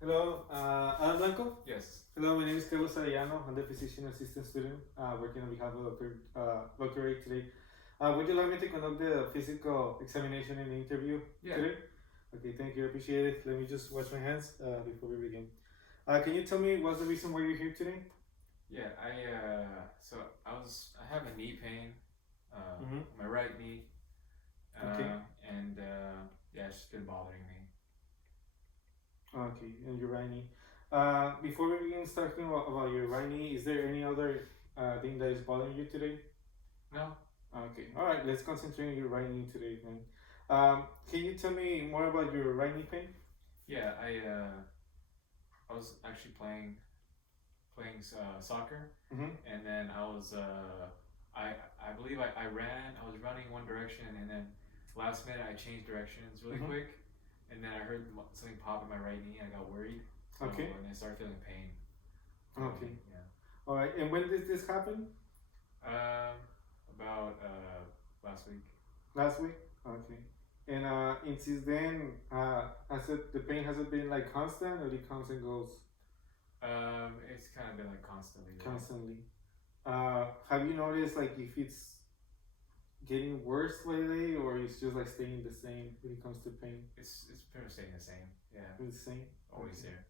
Hello, Alan Blanco. Yes. Hello, my name is Carlos Arellano. I'm the physician assistant student working on behalf of Dr. Ray today. Would you like me to conduct the physical examination and interview today? Okay, thank you. I appreciate it. Let me just wash my hands before we begin. Can you tell me what's the reason why you're here today? Yeah, I have a knee pain, my right knee, Okay. and yeah, it's just been bothering me. Okay, and your right knee. Before we begin talking about your right knee, is there any other thing that is bothering you today? No. Okay, all right. Let's concentrate on your right knee today, then. Can you tell me more about your right knee pain? Yeah, I was actually playing soccer, and then I believe I was running one direction, and then last minute I changed directions really quick, and then I heard something pop in my right knee, and I got worried. So, Okay. And I started feeling pain. Okay. Yeah. All right. And when did this happen? About last week. Last week. Okay. And since then, the pain hasn't been like constant, or it comes and goes? It's kind of been like constantly. Constantly. Have you noticed like if it's getting worse lately, or it's just like staying the same when it comes to pain? It's pretty much staying the same. Yeah. It's the same. Always there.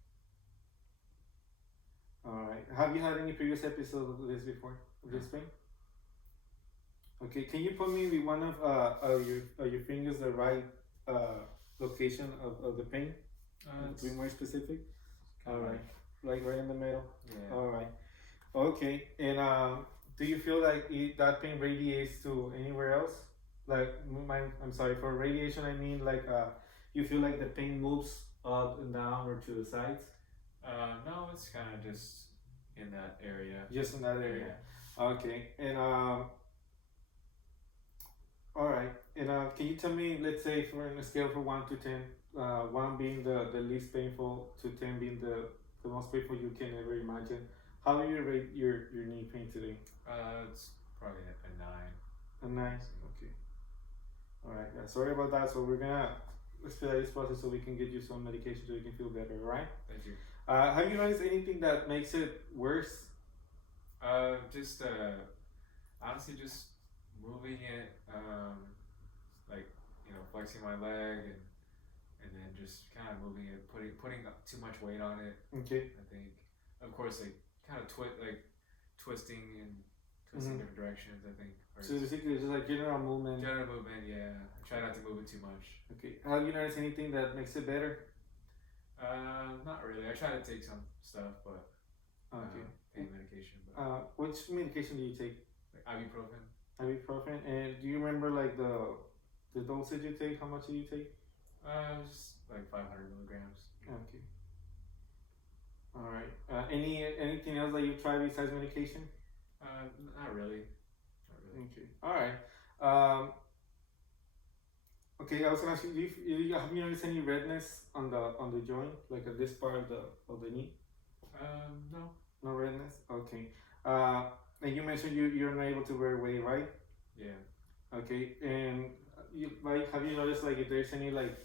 All right. Have you had any previous episodes of this before? Of this pain? Okay. Can you put me with one of your fingers the right location of the pain? To be more specific. All right. Like right in the middle. Yeah. All right. Okay. And do you feel like that pain radiates to anywhere else? Like I'm sorry, for radiation I mean like you feel like the pain moves up and down or to the sides? No, it's kind of just in that area. Just in that area. Yeah. Okay. And all right. And can you tell me, let's say, for on a scale from 1 to 10, 1 being the least painful to 10 being the most painful you can ever imagine, how do you rate your knee pain today? It's probably a 9. A 9. Okay. All right. Yeah, sorry about that. So we're gonna expedite this process so we can get you some medication so you can feel better. All right. Thank you. Have you noticed anything that makes it worse? Just honestly, just moving it, like flexing my leg and then just kind of moving it, putting too much weight on it. Okay. I think, of course, like kind of twisting different directions. I think. So basically, it's just like general movement. General movement, yeah. I try not to move it too much. Okay. Have you noticed anything that makes it better? Not really. I try to take some stuff, but pain medication. But which medication do you take? Like ibuprofen. Ibuprofen. And do you remember like the dosage you take? How much do you take? Just like 500 milligrams. Okay. All right. Anything else that you try besides medication? Not really. Not really. Okay. All right. Okay, I was gonna ask you, have you noticed any redness on the joint, like at this part of the knee? No. No redness. Okay. And you mentioned you're not able to wear weight, right? Yeah. Okay. And have you noticed like if there's any like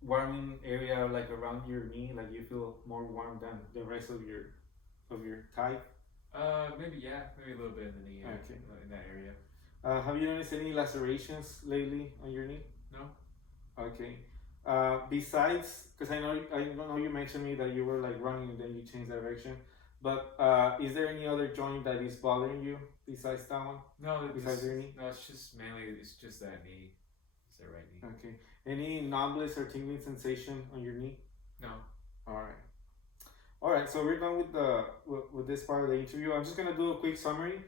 warming area like around your knee, like you feel more warm than the rest of your thigh? Maybe a little bit in the knee. Okay. In that area. Have you noticed any lacerations lately on your knee? No. Okay. Besides, because I know you mentioned me that you were like running and then you changed direction, but is there any other joint that is bothering you besides that one? No. Besides your knee? No, it's just that knee. It's the right knee. Okay. Any numbness or tingling sensation on your knee? No. All right. So we're done with this part of the interview. I'm just gonna do a quick summary.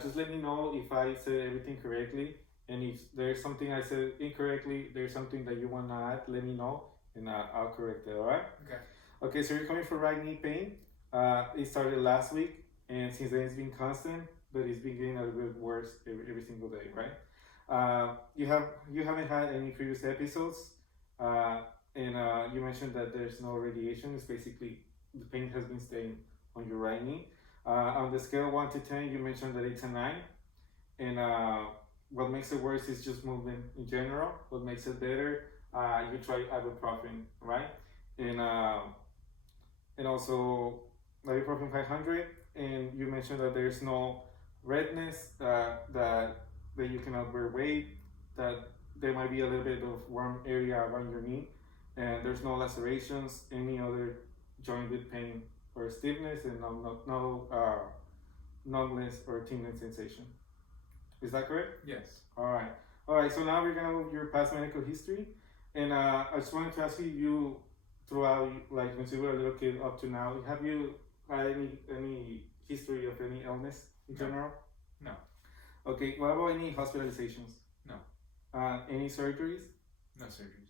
Just let me know if I said everything correctly, and if there's something I said incorrectly, there's something that you want to add, let me know, and I'll correct it. All right? Okay. Okay. So you're coming for right knee pain. It started last week, and since then it's been constant, but it's been getting a little bit worse every single day, right? You haven't had any previous episodes, and you mentioned that there's no radiation. It's basically the pain has been staying on your right knee. On the scale of 1 to 10, you mentioned that it's a 9. And what makes it worse is just movement in general. What makes it better you try ibuprofen, right? And and also ibuprofen 500. And you mentioned that there's no redness, that you cannot bear weight, that there might be a little bit of warm area around your knee, and there's no lacerations, any other joint with pain or stiffness, and no numbness or tingling sensation. Is that correct? Yes. All right. All right. So now we're gonna move your past medical history, and I just wanted to ask you, throughout, like since you were a little kid up to now, have you had any history of any illness in general? No. Okay. What about any hospitalizations? No. Any surgeries? No surgeries.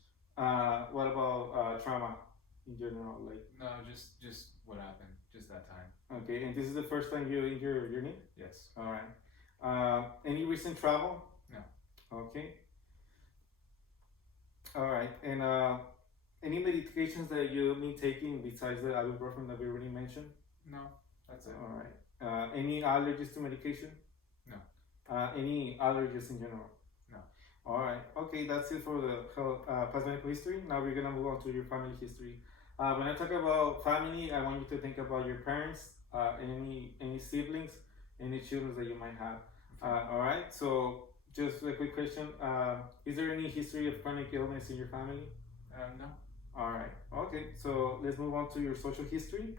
What about trauma in general? Like No, just what happened, just that time. okay, and this is the first time you injure your knee? Yes. All right. Any recent travel? No. Okay. All right. And any medications that you've been taking besides the ibuprofen that we already mentioned? No, that's it. All right. Any allergies to medication? No. Any allergies in general? No. All right. Okay, that's it for the past medical history. Now we're gonna move on to your family history. When I talk about family, I want you to think about your parents, any siblings, any children that you might have. All right. So just a quick question: is there any history of chronic illness in your family? No. All right. Okay. So let's move on to your social history.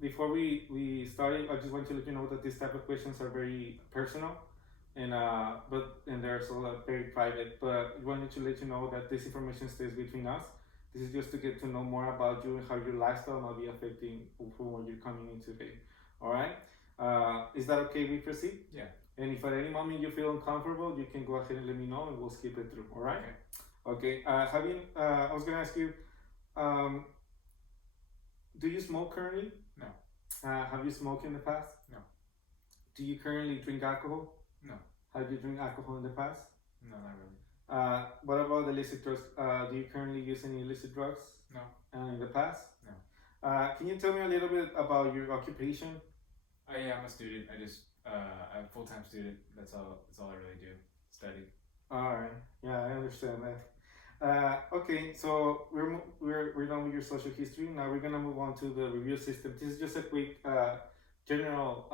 Before we started, I just want to let you know that these type of questions are very personal, and they're also very private. But we wanted to let you know that this information stays between us. This is just to get to know more about you and how your lifestyle might be affecting who you're coming in today. All right. Is that okay? We proceed. Yeah. And if at any moment you feel uncomfortable, you can go ahead and let me know, and we'll skip it through. All right. Okay. Okay. I was gonna ask you, do you smoke currently? No. Have you smoked in the past? No. Do you currently drink alcohol? No. Have you drank alcohol in the past? No, not really. What about illicit drugs? Do you currently use any illicit drugs? No. In the past? No. Can you tell me a little bit about your occupation? Yeah, I'm a student. I'm a full-time student. That's all I really do. Study. All right. Yeah, I understand that. Okay, so we're done with your social history. Now we're gonna move on to the review system. This is just a quick general.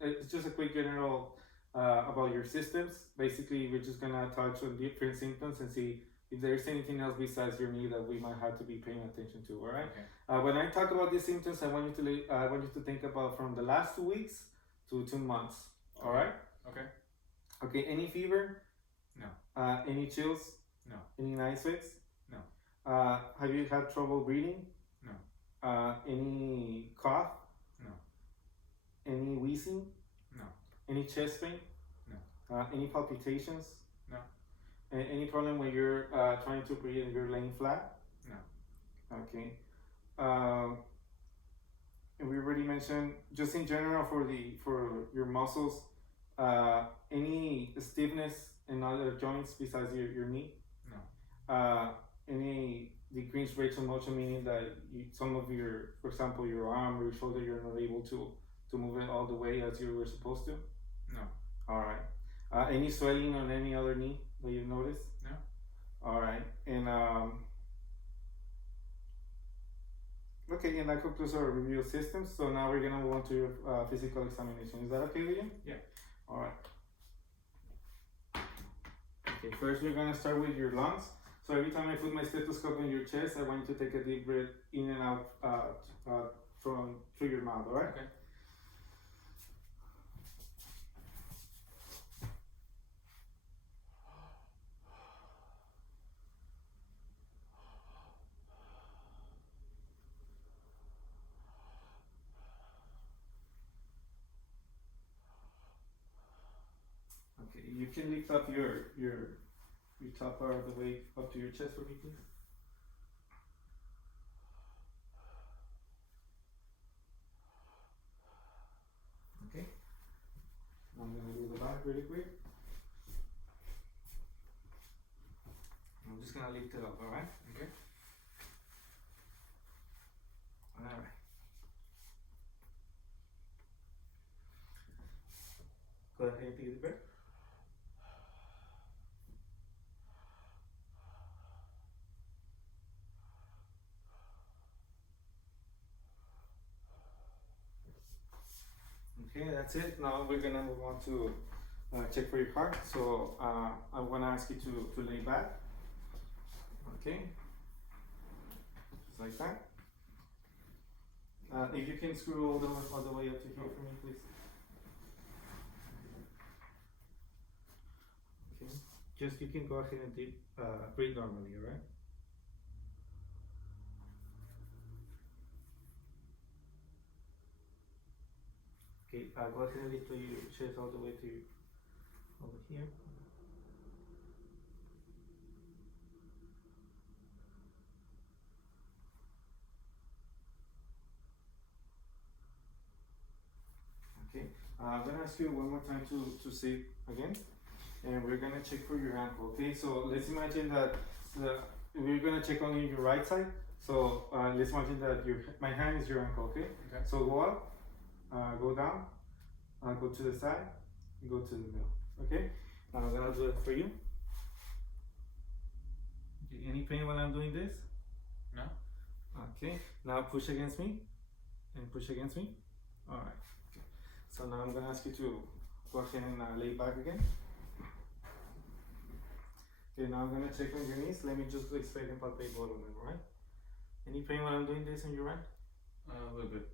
It's just a quick general about your systems. Basically, we're just gonna touch on different symptoms and see if there's anything else besides your knee that we might have to be paying attention to. All right. Okay. When I talk about these symptoms, I want you to think about from the last 2 weeks to 2 months. All right. Okay. Okay. Any fever? No. Any chills? No. Any night sweats? No. Have you had trouble breathing? No. Any cough? No. Any wheezing? No. Any chest pain? No. Any palpitations? No. Any problem when you're trying to breathe and you're laying flat? No. Okay. And we already mentioned just in general for your muscles, any stiffness in other joints besides your knee? No. Any decreased range of motion, meaning that some of for example, your arm or your shoulder, you're not able to move it all the way as you were supposed to? No. All right. Any swelling on any other knee that you've noticed? No. All right. And okay, and that concludes our review of systems. So now we're gonna move on to your physical examination. Is that okay with you? Yeah. All right. Okay, first we're gonna start with your lungs. So every time I put my stethoscope in your chest, I want you to take a deep breath in and out through your mouth. All right. Okay. Okay, you can lift up your top part of the way up to your chest for me, please. Okay. I'm gonna do the back really quick. I'm just gonna lift it up, alright? Okay. Alright. Go ahead and take a deep breath. Okay, that's it. Now we're gonna move on to check for your heart. So I'm gonna ask you to lay back. Okay, just like that. If you can screw all the way up to here for me, please. Okay, just you can go ahead and breathe normally, alright? Okay, go ahead and lift your chest all the way to over here. Okay, I'm gonna ask you one more time to sit again, and we're gonna check for your ankle. Okay, so let's imagine that we're gonna check only your right side. So let's imagine that my hand is your ankle. Okay. Okay. So go up, go down, go to the side, go to the middle. Okay. Now I'm gonna do it for you. Okay, any pain while I'm doing this? No. Okay. Now push against me, and push against me. All right. Okay. So now I'm gonna ask you to go ahead and lay back again. Okay, now I'm gonna check on your knees. Let me just go straight and palpate both of them, alright? Any pain while I'm doing this on your right? A little bit.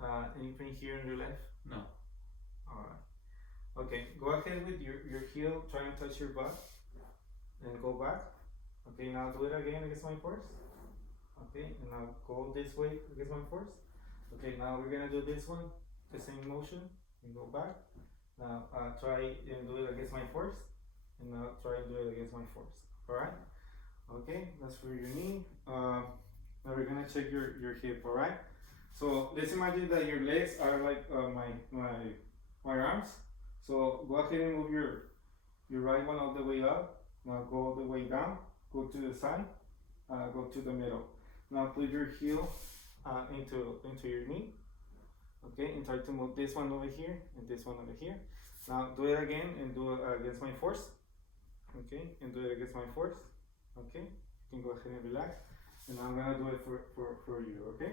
Alright. Any pain here on your left? No. Alright. Okay, go ahead with your heel, try and touch your butt, and go back. Okay, now do it again against my force. Okay, and now go this way against my force. Okay, now we're gonna do this one, the same motion, and go back. Now try and do it against my force, and now try and do it against my force. Alright? Okay, that's for your knee. Now we're gonna check your hip, alright? So let's imagine that your legs are like my arms. So go ahead and move your right one all the way up. Now go all the way down. Go to the side. Go to the middle. Now put your heel into your knee. Okay, and try to move this one over here and this one over here. Now do it again and do it against my force. Okay, and do it against my force. Okay, you can go ahead and relax. And I'm gonna do it for you. Okay.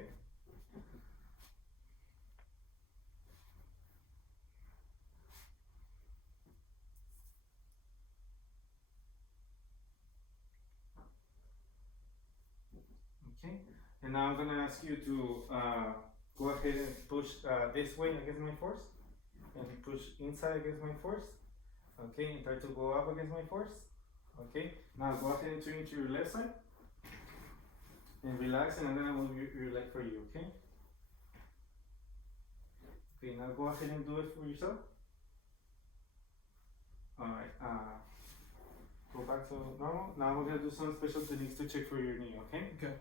Okay, and now I'm gonna ask you to go ahead and push this way against my force, and push inside against my force. Okay, and try to go up against my force. Okay, now go ahead and turn into your left side, and relax, and I'm gonna move your leg for you. Okay. Okay, now go ahead and do it for yourself. Alright, go back to normal. Now we're gonna do some special techniques to check for your knee. Okay. Okay.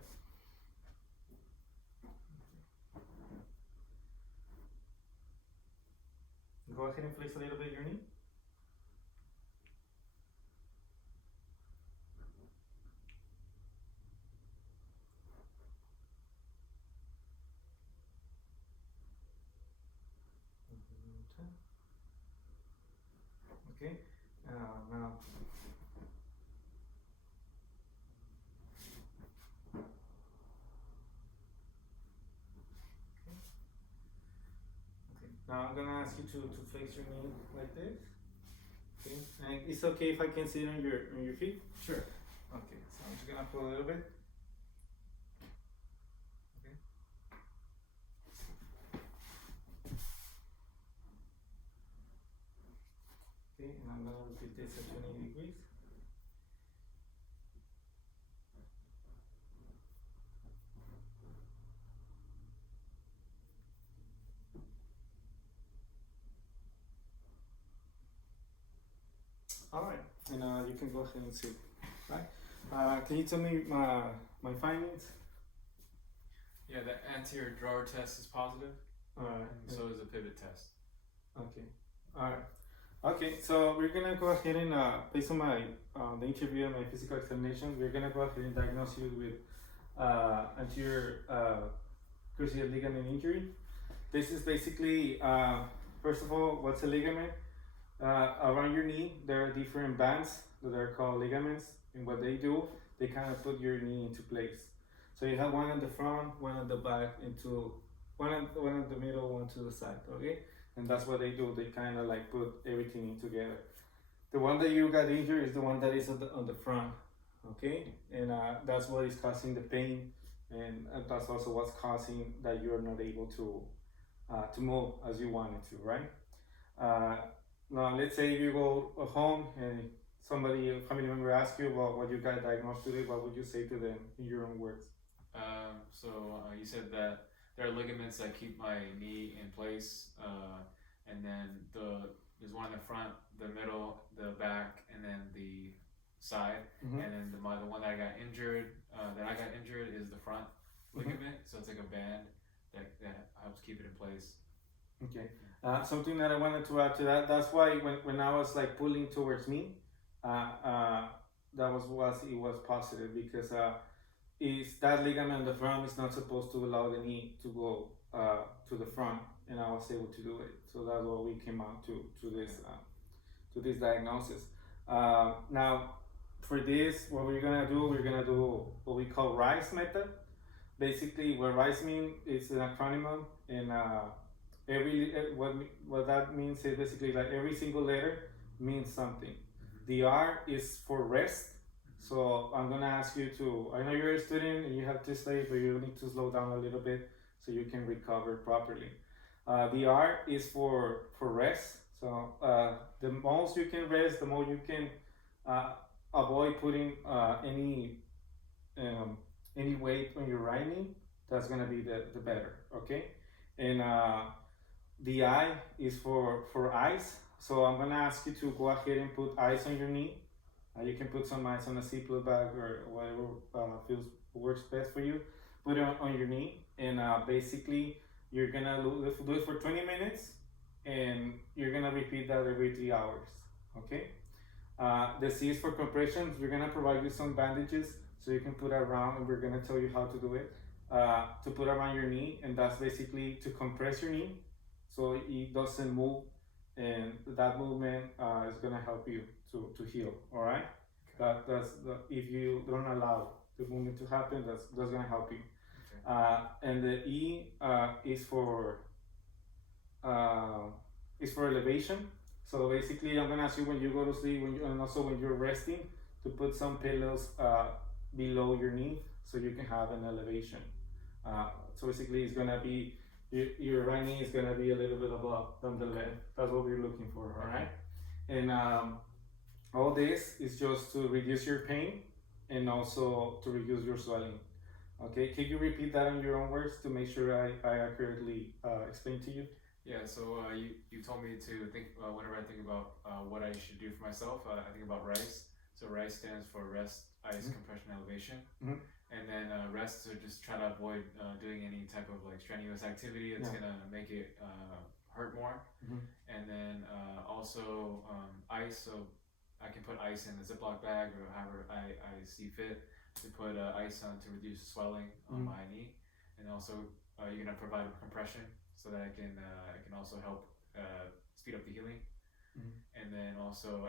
Go ahead and flex a little bit your knee. Okay. Now. Now I'm gonna ask you to flex your knee like this. Okay, and it's okay if I can sit on your feet. Sure. Okay, so I'm just gonna pull a little bit. Okay. Okay, and I'm gonna repeat this at 20 degrees. Alright, and you can go ahead and sit. Right? Can you tell me my findings? Yeah, the anterior drawer test is positive, Alright. and so is the pivot test. Okay. Alright. Okay, so we're gonna go ahead and based on my the interview and my physical examination, we're gonna go ahead and diagnose you with anterior cruciate ligament injury. This is basically first of all, what's a ligament? Around your knee, there are different bands that are called ligaments, and what they do, they kind of put your knee into place. So you have one on the front, one on the back, and two one in the middle, one to the side. Okay, and that's what they do. They kind of like put everything in together. The one that you got injured is the one that is on the front. Okay, and that's what is causing the pain, and that's also what's causing that you're not able to move as you wanted to, right? Uh, Now, let's say you go home and a family member asks you about what you got diagnosed today. What would you say to them in your own words? You said that there are ligaments that keep my knee in place, and then there's one in the front, the middle, the back, and then the side, Mm-hmm. and then the one that I got injured, is the front ligament. So it's like a band that helps keep it in place. Okay. Something that I wanted to add to that. That's why when I was like pulling towards me, that was it was positive because is that ligament in the front is not supposed to allow the knee to go to the front, and I was able to do it. So that's what we came out to this diagnosis. Now, for this, what we're gonna do what we call RISE method. Basically, what RISE means is an acronym, and what that means is basically like every single letter means something. Mm-hmm. The R is for rest. So I'm gonna ask you to. I know you're a student and you have to study, but you need to slow down a little bit so you can recover properly. The R is for rest. So the most you can rest, the more you can avoid putting any weight on your right knee. That's gonna be the better. Okay, and the I is for ice. So I'm gonna ask you to go ahead and put ice on your knee. You can put some ice on a Ziploc bag or whatever works best for you. Put it on your knee, and basically you're gonna do it for 20 minutes, and you're gonna repeat that every 3 hours. Okay. The C is for compressions. We're gonna provide you some bandages so you can put around, and we're gonna tell you how to do it. To put around your knee, and that's basically to compress your knee so it doesn't move, and that movement is gonna help you to heal. All right. Okay. If you don't allow the movement to happen, that's gonna help you. Okay. And the E is for elevation. So basically, I'm gonna ask you when you go to sleep, and also when you're resting, to put some pillows below your knee so you can have an elevation. So basically, it's gonna be your right knee is gonna be a little bit above than the left. That's what we're looking for. All right. And all this is just to reduce your pain and also to reduce your swelling. Okay, can you repeat that in your own words to make sure I accurately explain to you? Yeah, so you told me to think, whenever I think about what I should do for myself, I think about RICE. So RICE stands for rest, ice, compression, elevation. Mm-hmm. And then rest, so just try to avoid doing any type of like strenuous activity that's gonna make it hurt more. Mm-hmm. And then also ice, so I can put ice in a Ziploc bag or however I see fit to put ice on to reduce swelling on my knee. And also you're gonna provide compression so that I can also help speed up the healing. Mm-hmm. And then also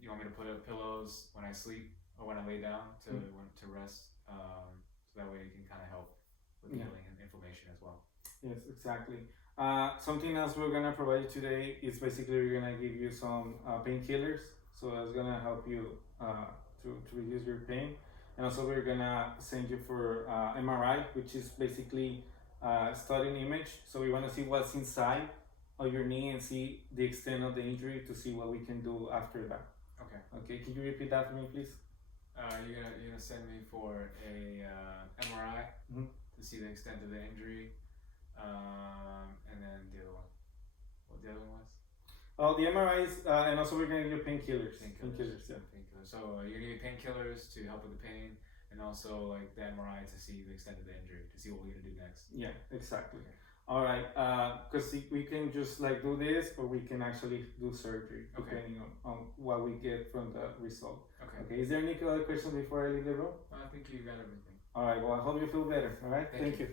you want me to put up pillows when I sleep or when I lay down to rest, so that way it can kind of help with healing and inflammation as well. Yes, exactly. Something else we're gonna provide you today is basically we're gonna give you some painkillers, so it's gonna help you to reduce your pain, and also we're gonna send you for MRI, which is basically studying image. So we want to see what's inside of your knee and see the extent of the injury to see what we can do after that. Okay. Okay, can you repeat that for me, please? You're gonna send me for a MRI to see the extent of the injury, and then the other one. What the other one was? Oh, the MRIs, and also we're gonna give you painkillers. Painkillers. So you're gonna give painkillers to help with the pain, and also like the MRI to see the extent of the injury, to see what we're gonna do next. Yeah, exactly. Okay. All right, because we can just like do this, or we can actually do surgery, depending on what we get from the result. Okay. Is there any other questions before I leave the room? I think you got everything. All right. Well, I hope you feel better. All right. Thank you.